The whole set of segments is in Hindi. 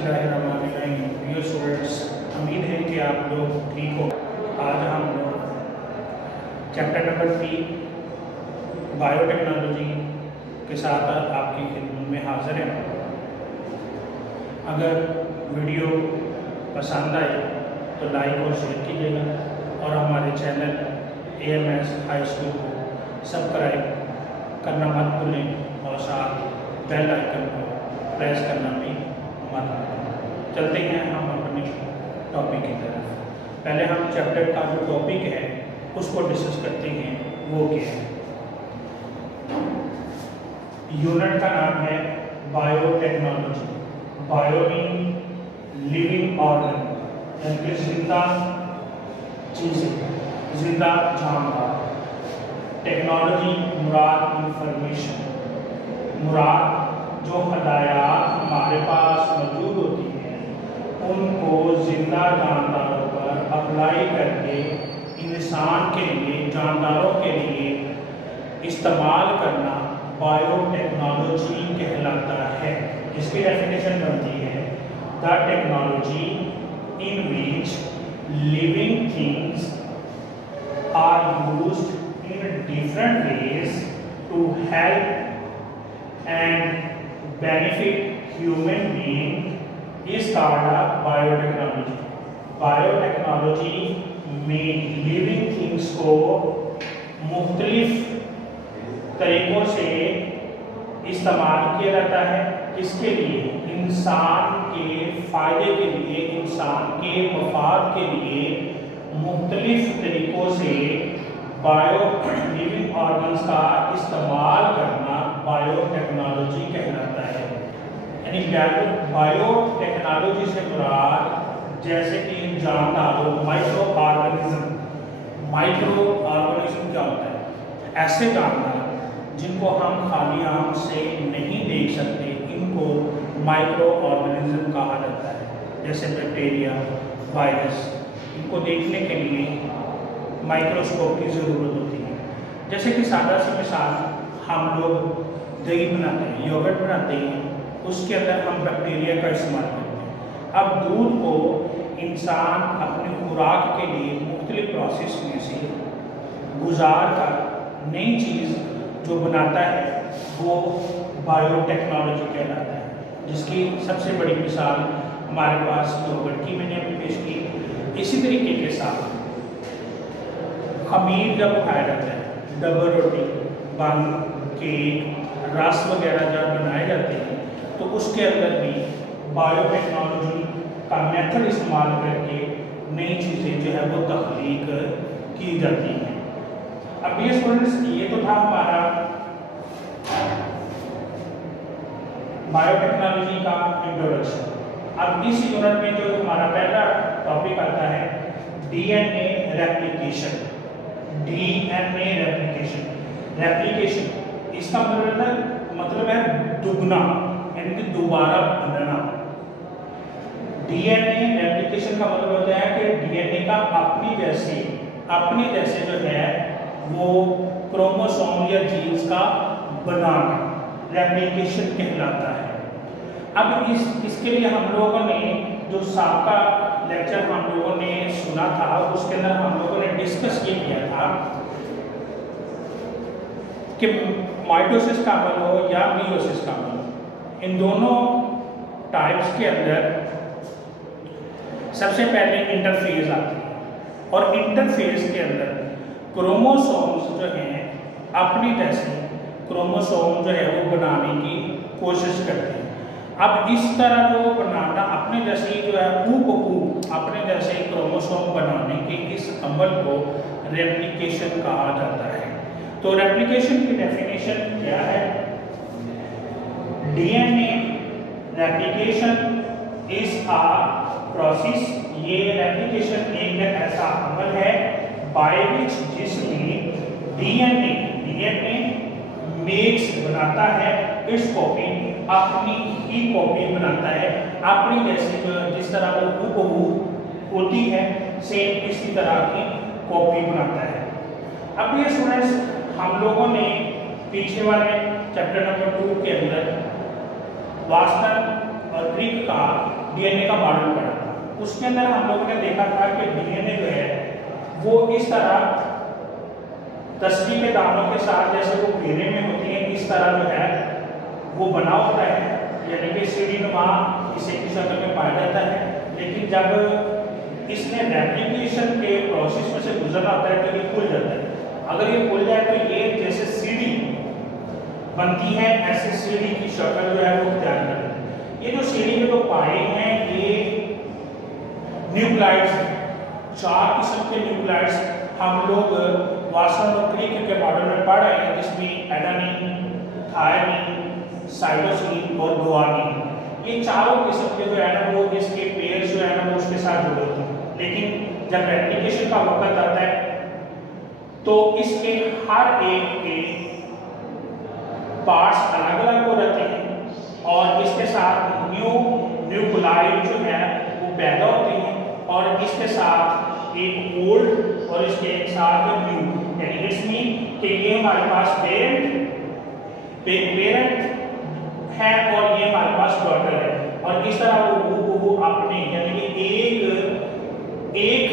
बिस्मिल्लाहिर्रहमानिर्रहीम। डियर स्टूडेंट्स, उम्मीद है कि आप लोग ठीक हो। आज हम लोग चैप्टर नंबर 3 बायोटेक्नोलॉजी के साथ आपकी खिदमत में हाजिर हैं। अगर वीडियो पसंद आए तो लाइक और शेयर कीजिएगा और हमारे चैनल AMS हाई स्कूल को सब्सक्राइब करना मत भूलें और साथ बेल आइकन को प्रेस करना भी मत भूलें। चलते हैं हम अपने टॉपिक की तरफ। पहले हम चैप्टर का जो टॉपिक है उसको डिस्कस करते हैं, वो क्या है। यूनिट का नाम है biotechnology. Bio mean living organ, यानी कि जिंदा चीजें, जिंदा जानवर। टेक्नोलॉजी मुराद इंफॉर्मेशन, मुराद जो हदायत हमारे पास मौजूद होती हैं उनको जिंदा जानदारों पर अप्लाई करके इंसान के लिए, जानदारों के लिए इस्तेमाल करना बायोटेक्नोलॉजी कहलाता है। इसकी डेफिनेशन बनती है the technology in which living things are used in different ways to help and benefit human being is called a biotechnology. Biotechnology में लिविंग थिंग्स को मुख्तलिफ तरीक़ों से इस्तेमाल किया जाता है। इसके लिए इंसान के फ़ायदे के लिए, इंसान के मफाद के लिए मुख्तलिफ तरीक़ों से बायो लिविंग ऑर्गन्स का इस्तेमाल करना बायोटेक्नोलॉजी कहलाता है। यानी बायोटेक्नोलॉजी से मुराद जैसे कि जानदारों, माइक्रो ऑर्गेनिज्म। माइक्रो ऑर्गेनिज्म क्या होता है? ऐसे जानदार जिनको हम खाली आँख से नहीं देख सकते, इनको माइक्रो ऑर्गेनिज्म कहा जाता है। जैसे बैक्टीरिया, वायरस, इनको देखने के लिए माइक्रोस्कोप की ज़रूरत होती है। जैसे कि सादा सी मिसाल, हम लोग दही बनाते हैं, योगर्ट बनाते हैं, उसके अंदर हम बैक्टीरिया का इस्तेमाल करते हैं। अब दूध को इंसान अपनी खुराक के लिए मुख्तलिफ प्रोसेस में से गुजार कर नई चीज़ जो बनाता है वो बायोटेक्नोलॉजी कहलाता है। जिसकी सबसे बड़ी मिसाल हमारे पास योगर्ट की मैंने अभी पेश की। इसी तरीके के साथ खमीर जब खाया जाता है, डबल रोटी, बन, केक, रस वगैरह जब बनाए जाते हैं तो उसके अंदर भी बायोटेक्नोलॉजी का मेथड इस्तेमाल करके नई चीज़ें जो है वो तख्लीक की जाती हैं। अब ये स्टूडेंट्स, ये तो था हमारा बायोटेक्नोलॉजी का इंट्रोडक्शन। अब इस यूनिट में जो हमारा पहला टॉपिक आता है DNA replication. DNA replication, replication इसका मतलब है दुगना, यानी कि दोबारा बनना। DNA रेप्लिकेशन का मतलब होता है कि DNA का अपने जैसे जो है वो क्रोमोसोम या जीन्स का बनाना रेप्लिकेशन कहलाता है। अब इसके लिए हम लोगों ने जो साका लेक्चर हम लोगों ने सुना था उसके अंदर हम लोगों ने डिस्कस ये किया था कि माइटोसिस का अमल हो या मियोसिस का अमल हो, इन दोनों टाइप्स के अंदर सबसे पहले इंटरफेज आती है और इंटरफेज के अंदर क्रोमोसोम्स जो हैं अपने जैसे क्रोमोसोम जो है वो बनाने की कोशिश करते हैं। अब इस तरह जो बनाना अपने जैसे जो है अपने जैसे क्रोमोसोम बनाने के इस अमल को रेप्लिकेशन कहा जाता है। तो रेप्लिकेशन की डेफिनेशन क्या है? DNA replication is a process, ये रेप्लिकेशन एक ऐसा अमल है बाय विच जिसमें DNA मेक्स बनाता है इट्स कॉपी, अपनी ही कॉपी बनाता है, अपनी जैसी जो जिस तरह वो हूबहू होती है सेम इसी तरह की कॉपी बनाता है। अब ये स्टूडेंट्स, हम लोगों ने पीछे वाले चैप्टर नंबर 2 के अंदर वास्तव और ग्रीक का डीएनए का मॉडल पढ़ा था, उसके अंदर हम लोगों ने देखा था कि डीएनए जो है वो इस तरह तस्वीर के दानों के साथ जैसे वो घेरे में होती है, इस तरह जो है वो बना होता है, यानी कि सीढ़ी नुमा इसे की शक्ल में पाया जाता है। लेकिन जब इसने रेप्लिकेशन के प्रोसेस में से गुजरना होता है तो ये खुल जाता है। अगर ये खुल जाए तो ये जैसे सीढ़ी बनती है, ऐसे सीढ़ी की शक्ल जो है वो तैयार कर देती है। ये जो सीढ़ी में जो पाए हैं ये न्यूक्लियोइड्स, 4 किस्म के न्यूक्लियोइड्स हम लोग वाटसन और क्रिक के मॉडल में पढ़ रहे हैं, जिसमें एडेनिन, थायमिन, साइटोसिन और गुआनिन, ये चारों किस्म के जो है ना वो इसके पेयर जो है ना वो उसके साथ जुड़े होते हैं। लेकिन जब रेप्लिकेशन का वक्त आता है तो इसके हर एक के पार्ट्स अलग अलग हो जाते हैं और इसके साथ न्यूक्लियोइड जो है वो पैदा होते हैं और इसके साथ एक ओल्ड और इसके साथ न्यू, यानी इट्स मीन कि ये हमारे पास पेरेंट है और ये हमारे पास डॉटर है और इस तरह वो अपने यानी कि एक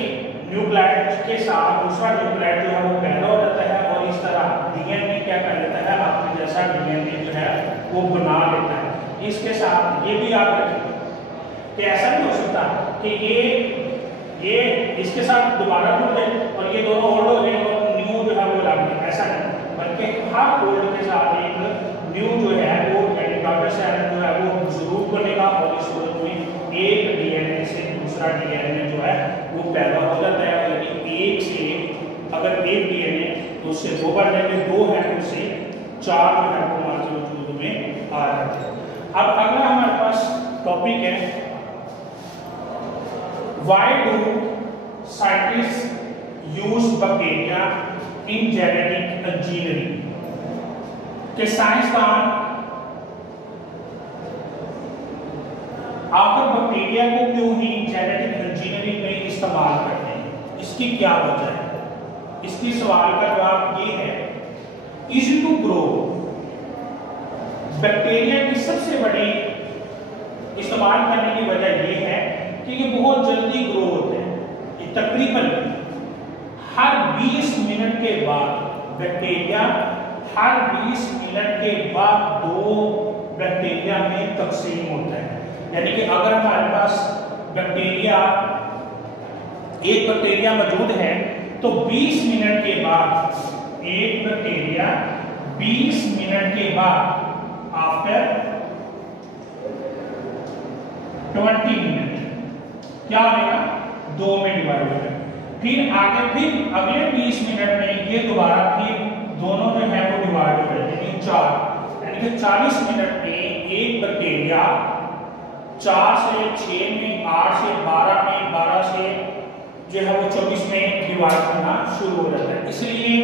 न्यूक्लियोटाइड के साथ दूसरा न्यूक्लियोटाइड जो है वो पैदा हो जाता है और इस तरह डीएनए क्या कर लेता है, अपने जैसा डीएनए जो है वो बना लेता है। इसके साथ ये भी याद रखें कि ऐसा नहीं हो सकता कि ये इसके साथ दोबारा जुड़ जाए और ये दोनों ओल्ड हो गए और न्यू जो है वो लग गए, ऐसा नहीं, बल्कि हर ओल्ड के साथ एक न्यू जो है वो डॉटर सेल जो है वो जरूर बनेगा और इस सूरत में एक डीएनए से दूसरा डीएनए जो है वो पैदा हो जाता है। यानी एक से अगर एक डीएनए तो उससे 2 बढ़ जाएंगे, 2 है तो उससे 4 जो है वो हमारे वजूद में आ जाते हैं। अब अगला हमारे पास टॉपिक है Why do scientists use bacteria in genetic engineering? कि साइंसदान आकर बैक्टीरिया को क्यों ही जेनेटिक इंजीनियरिंग में इस्तेमाल करते हैं, इसकी क्या वजह है? इसकी सवाल का जवाब ये है, इजी टू ग्रो। बैक्टीरिया की सबसे बड़ी इस्तेमाल करने की वजह ये है कि ये बहुत जल्दी ग्रो होते हैं। ये तकरीबन हर 20 मिनट के बाद बैक्टीरिया हर 20 मिनट के बाद 2 बैक्टीरिया में तकसीम होता है। यानी कि अगर हमारे पास बैक्टीरिया एक बैक्टीरिया मौजूद है तो 20 मिनट के बाद एक बैक्टीरिया 20 मिनट के बाद आफ्टर 20 मिनट क्या होगा, 2 में डिवाइड होगा। फिर आगे फिर अगले 20 मिनट में ये दोबारा फिर दोनों जो है वो डिवाइड हो जाएंगे, यानी 4, यानी कि 40 मिनट में एक बैक्टीरिया 4 से 6 में, 8 से 12 में, 12 से जो है वो 24 में डिवाइड होना शुरू हो जाता है। इसलिए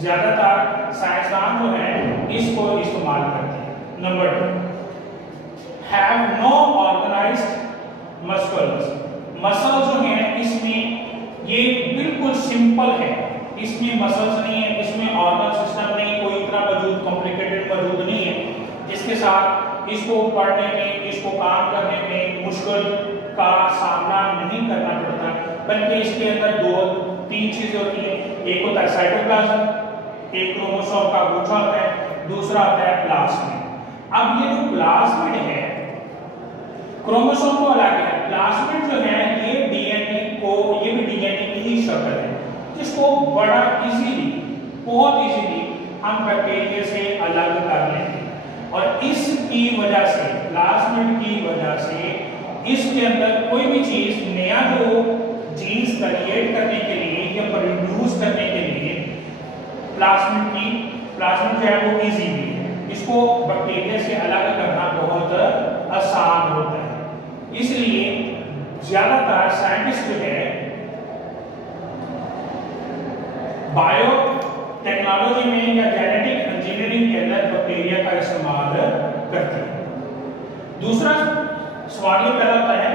ज्यादातर साइंसदान जो है इसको इस्तेमाल करते हैं। Number 2, have no organised muscles. Muscle जो है इसमें ये बिल्कुल सिंपल है, इसमें मसल्स नहीं है, इसमें ऑर्गन सिस्टम नहीं, कोई इतना मौजूद कॉम्प्लिकेटेड मौजूद नहीं है जिसके साथ इसको पढ़ने में, इसको काम करने में मुश्किल का सामना नहीं करना पड़ता, बल्कि इसके अंदर 2-3 चीजें होती है। एक होता है साइटोप्लाज्म, एक क्रोमोसोम का गुच्छा होता है, दूसरा होता है प्लाज्मिड। अब ये जो प्लाज्मिड है क्रोमोसोम तो अलग है, प्लाज्मिड जो है ये डीएनए को, ये भी डीएनए की ही शक्ल है जिसको बड़ा इजीली, बहुत इजीली हम बैक्टीरिया से अलग कर लेते हैं। और इसकी वजह से, प्लाज्मिड की वजह से इसके अंदर कोई भी चीज नया जो जीन्स क्रिएट करने के लिए या प्रोड्यूस करने के लिए प्लाज्मिड जो है वो इजी भी है, इसको बैक्टीरिया से अलग करना बहुत आसान होता है। इसलिए ज्यादातर साइंटिस्ट जो है बायो टेक्नोलॉजी में या जेनेटिक इंजीनियरिंग के अंदर बैक्टीरिया का इस्तेमाल करते हैं। दूसरा सवाल ये पैदा होता है,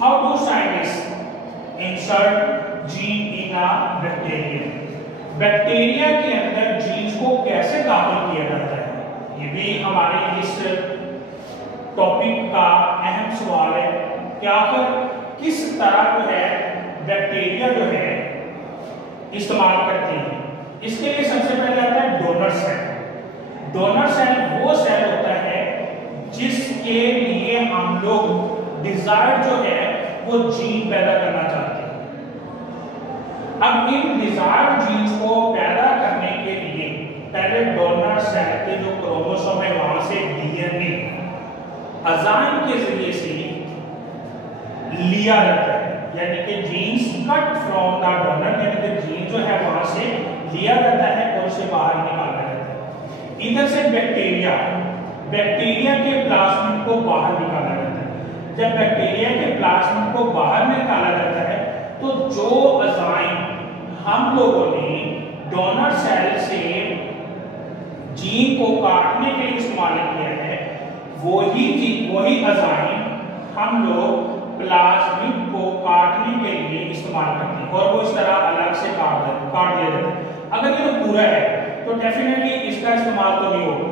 how do scientist insert gene in a bacteria. Bacteria के अंदर जीन्स को कैसे दाखिल किया जाता है, ये भी हमारे इस टॉपिक का अहम सवाल है कि आखिर किस तरह जो है बैक्टीरिया जो है इस्तेमाल करते हैं। इसके लिए सबसे पहले आता है डोनर सेल। डोनर सेल वो सेल होता है जिसके लिए हम लोग डिजायर जो है वो जीन पैदा करना चाहते हैं। अब इन डिजायर जीन्स को पैदा करने के लिए पहले डोनर सेल के जो क्रोमोसोम है वहां से डीएनए एंजाइम के जरिए से लिया जाता है, यानी कि genes cut from the donor, यानी कि जीन जो है वहां से लिया जाता है और उसे बाहर निकाला जाता है। इधर से बैक्टीरिया के प्लाज्मिड को बाहर निकाला जाता है। जब बैक्टीरिया के प्लाज्मिड को बाहर निकाला जाता है तो जो एंजाइम हम लोगों ने डोनर सेल से जीन को काटने के लिए इस्तेमाल किया है, वही एंजाइम हम लोग प्लाज्मिड को काटने के लिए इस्तेमाल करते हैं और वो इस तरह अलग से काट दिया जाता है। अगर ये तो पूरा है तो डेफिनेटली इसका इस्तेमाल तो नहीं होगा।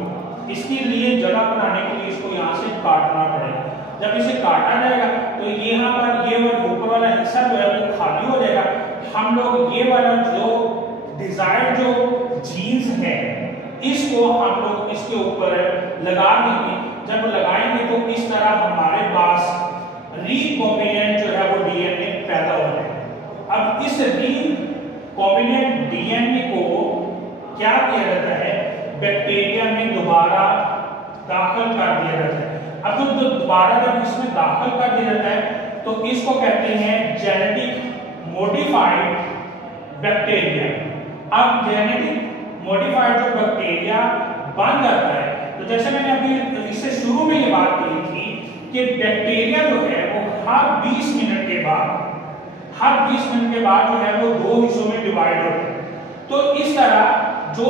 इसके लिए जगह बनाने के लिए इसको यहाँ से काटना पड़ेगा। जब इसे काटा जाएगा तो यहाँ पर ये ऊपर वाला हिस्सा जो है वो खाली हो जाएगा। हम लोग ये वाला जो डिजायर्ड जो जीन्स है इसको हम लोग इसके ऊपर लगा देंगे। जब लगाएंगे तो इस तरह हमारे पास रिकॉम्बिनेंट जो है वो डीएनए पैदा हो जाएगा। अब इस रिकॉम्बिनेंट डीएनए को क्या किया जाता है, बैक्टीरिया में दोबारा दाखिल कर दिया जाता है। अब जो दोबारा जब इसमें दाखिल कर दिया जाता है तो इसको कहते हैं जेनेटिक मॉडिफाइड बैक्टीरिया। अब जेनेटिक मॉडिफाइड जो बैक्टीरिया बन जाता है, तो जैसे मैंने अभी इससे शुरू में ये बात कही थी कि बैक्टीरिया जो है वो हर 20 मिनट के बाद जो है वो दो हिस्सों में डिवाइड होता है। तो इस तरह जो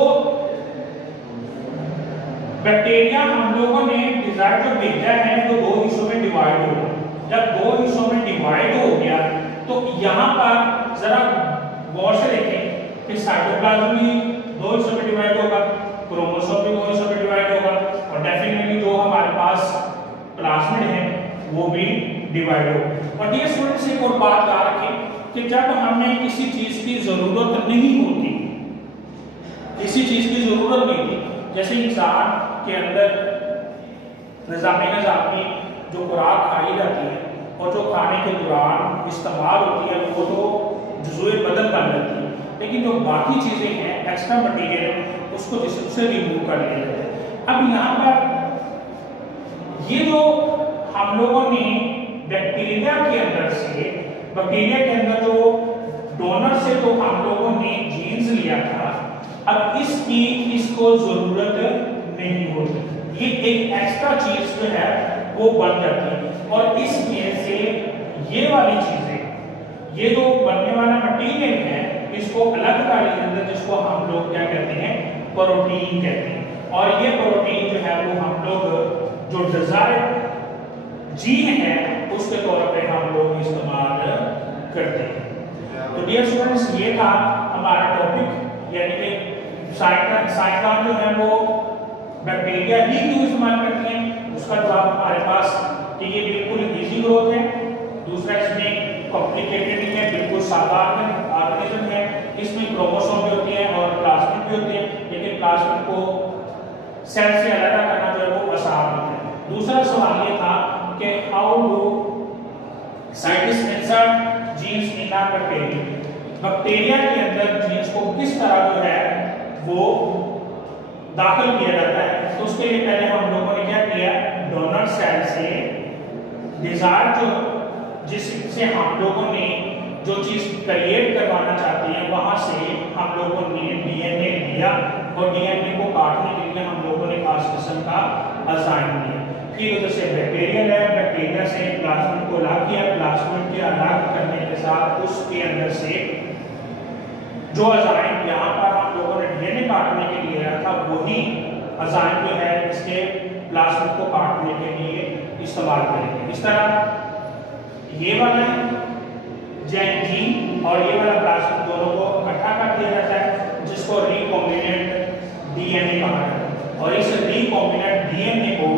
बैक्टीरिया हम लोगों ने डिजायर जो भेजा है वो दो हिस्सों में डिवाइड हो गया। जब दो हिस्सों में डिवाइड हो गया तो यहाँ पर जरा गौर से देखें कि साइटोप्लाज्म भी दो हिस्सों में डिवाइड होगा, क्रोमोसोम भी दो हिस्सों में डिवाइड होगा और डेफिनेटली जो हमारे पास प्लाज्मिड है वो भी डिवाइड होगा। और ये स्टूडेंट्स एक और बात याद रखें कि जब हमें किसी चीज की जरूरत नहीं होती, किसी चीज की जरूरत नहीं थी, जैसे इंसान के अंदर निजामी जो खुराक खाई जाती है और जो खाने के दौरान इस्तेमाल होती है वो तो जुज़ुए बदन बन जाती है, लेकिन जो बाकी चीजें हैं एक्स्ट्रा मटेरियल उसको जिस्म से रिमूव कर लिया जाता है। अब यहाँ पर ये जो हम लोगों ने बैक्टीरिया के अंदर जो डोनर से तो हम लोगों ने जीन्स लिया था, अब इसको जरूरत नहीं होती, ये एक एक्स्ट्रा चीज जो है वो बन जाती है और इसमें से ये वाली चीजें, ये जो बनने वाला मटेरियल है इसको अलग कर लिया जाता है, जिसको हम लोग क्या कहते हैं, प्रोटीन कहते हैं। और ये प्रोटीन जो है वो हम लोग जो डिजायर्ड जीन है उसके तौर पे हम लोग इस्तेमाल करते हैं। तो डियर स्टूडेंट्स, ये था हमारा टॉपिक, यानी कि साइटोप्लाज्म जो है वो बैक्टीरिया ही क्यों इस्तेमाल करती हैं, उसका जवाब हमारे पास कि ये बिल्कुल इजी ग्रोथ है। दूसरा, इसमें कॉम्प्लिकेटेड नहीं है, बिल्कुल सादा ऑर्गेनिज्म है। इसमें क्रोमोसोम भी होते हैं और प्लाज्मिड भी होते हैं, लेकिन प्लाज्मिड को सेल से अलग करना जो है वो आसान होता है। दूसरा सवाल ये था कि how do scientist insert genes in a bacteria के अंदर जीन्स को किस तरह जो है वो दाखिल किया जाता है। तो उसके लिए पहले हम लोगों ने क्या किया, डोनर सेल से डिजायर जो जिससे हम लोगों ने जो चीज क्रिएट करवाना चाहते हैं वहां से हम लोगों ने डीएनए लिया और डीएनए को काटने के लिए हम लोगों ने खास किस्म का एंजाइम लिया। फिर उधर से बैक्टीरिया है, बैक्टीरिया से प्लाज्मिड को अलग किया, प्लाज्मिड के अलग करने के साथ उसके अंदर से जो एंजाइम यहाँ पर हम लोगों ने डीएनए काटने के लिए लिया था वही एंजाइम जो है इसके प्लाज्मिड को काटने के लिए इस्तेमाल करेंगे। इस तरह ये वाला जीन और ये वाला प्लाज्मिड दोनों को इकट्ठा कर दिया जाता है, जिसको रिकॉम्बिनेंट डीएनए कहा जाता है। और इस रिकॉम्बिनेंट डीएनए को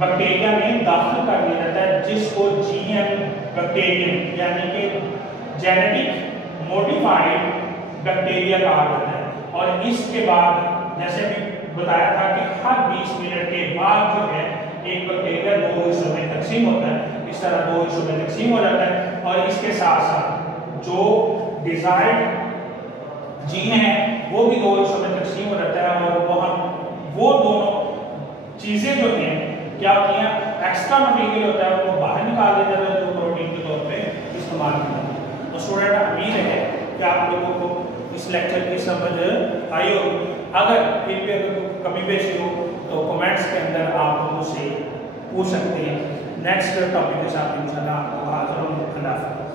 बैक्टीरिया में दाखिल कर दिया जाता है, जिसको जीएम बैक्टीरियम यानी कि जेनेटिक मॉडिफाइड बैक्टीरिया कहा जाता है। और इसके बाद जैसे भी बताया था कि हर 20 मिनट के बाद जो है एक बैक्टीरिया दो हिस्सों में तकसीम होता है, इस तरह दो हिस्सों में तकसीम हो जाता है। और इसके साथ साथ जो डिजायर्ड जीन है वो भी दो हिस्सों में तकसीम हो जाता है। और वहाँ वो दोनों चीजें जो हैं क्या होती हैं, एक्स्ट्रा मटेरियल होता है वो बाहर निकाल दिया जाता है, जो प्रोटीन के तौर पे इस्तेमाल किया जाता है। तो स्टूडेंट उम्मीद है कि आप लोगों को इस लेक्चर की समझ आई होगी। अगर फिर भी अगर कमी पेशी हो तो कमेंट्स के अंदर आप मुझसे पूछ सकते हैं। नेक्स्ट टॉपिक के साथ इंशाल्लाह आपको हाजिर होंगे। अल्लाह हाफ़िज़।